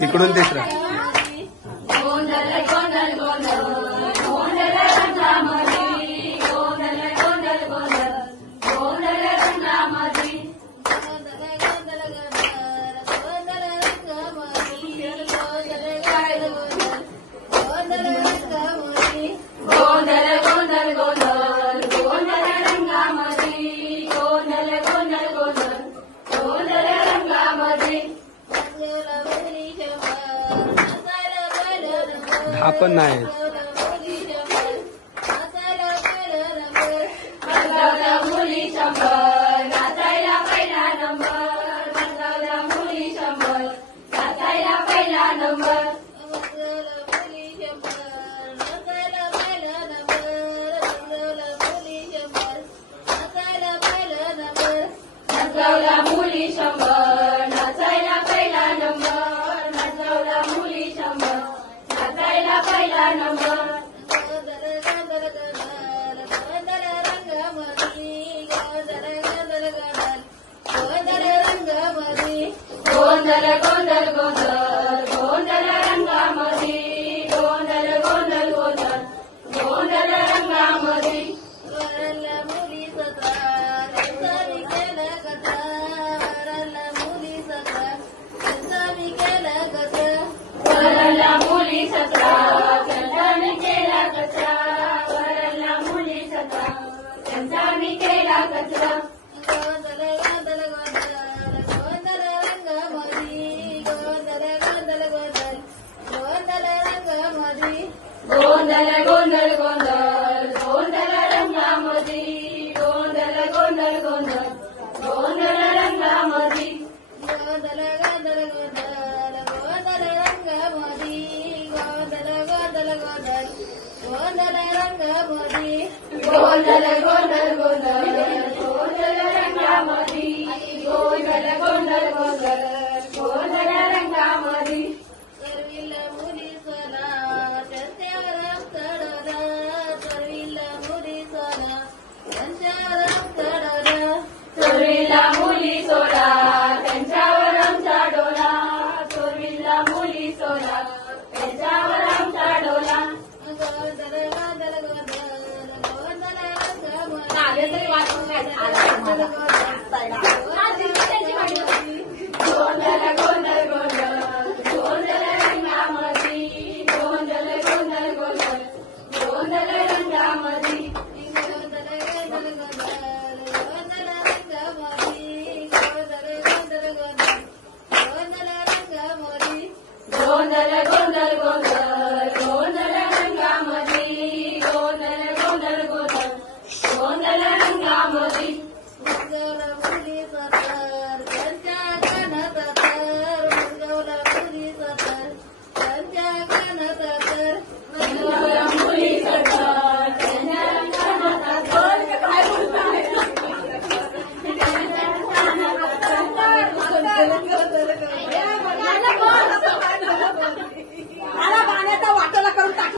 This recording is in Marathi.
इकडून तिसरा गोंधळ गोंधळ गोंधळ गोंधळ रंगामधी गोंधळ गोंधळ गोंधळ गोंधळ रंगामधी गोंधळ गोंधळ गोंधळ गोंधळ रंगामधी गोंधळ गोंधळ गोंधळ गोंधळ रंगामधी हा पण नाही बजावला मुली 100 नाचायला पहिला नंबर बजावला मुली 100 नाचायला पहिला नंबर नचवला मुली 100 नाचायला पहिला नंबर नचवला मुली 100 नाचायला पहिला नंबर गोंधळ गोंधळ गोंधळ गोंधळ रंगामधी गोंधळ गोंधळ गोंधळ गोंधळ रंगामधी वरल्या मुली 17 त्यांचा मी केला कथा वरल्या मुली 17 त्यांचा मी केला कथा वरल्या मुली 17 त्यांचा मी केला कचरा वरल्या मुली 17 त्यांचा मी केला कचरा गोंधळ गोंधळ गोंधळ गोंधळ रंगामधी गोंधळ गोंधळ गोंधळ गोंधळ रंगामधी गोंधळ गोंधळ गोंधळ गोंधळ रंगामधी गोंधळ गोंधळ गोंधळ गोंधळ रंगामधी गोंधळ गोंधळ गोंधळ गोंधळ रंगामधी गोंधळ गोंधळ गोंधळ गोंधळ रंगामधी गोंधळ गोंधळ गोंधळ गोंधळ रंगामधी गोंधळ गोंधळ गोंधळ गोंधळ रंगामधी सर्विला मुली सोला त्यांच्यावर चढवला सर्विला मुली सोला त्यांच्यावर चढवला सर्विला मुली सोला त्यांच्यावर आमचा डोला सर्विला मुली सोला त्यांच्यावर आमचा डोला गोंधळ गोंधळ गोंधळ गोंधळ रंगामधी गोंधळ गोंधळ गोंधळ गोंधळ रंगामधी गोंधळ गोंधळ गोंधळ गोंधळ रंगामधी गोंधळ गोंधळ गोंधळ गोंधळ रंगामधी गोंधळ गोंधळ गोंधळ गोंधळ रंगामधी गोंधळ गोंधळ गोंधळ गोंधळ रंगामधी गोंधळ गोंधळ गोंधळ गोंधळ रंगामधी मुलगवला मुली 70 त्यांच्या कानात तर मुलगवला मुली 70 त्यांच्या कानात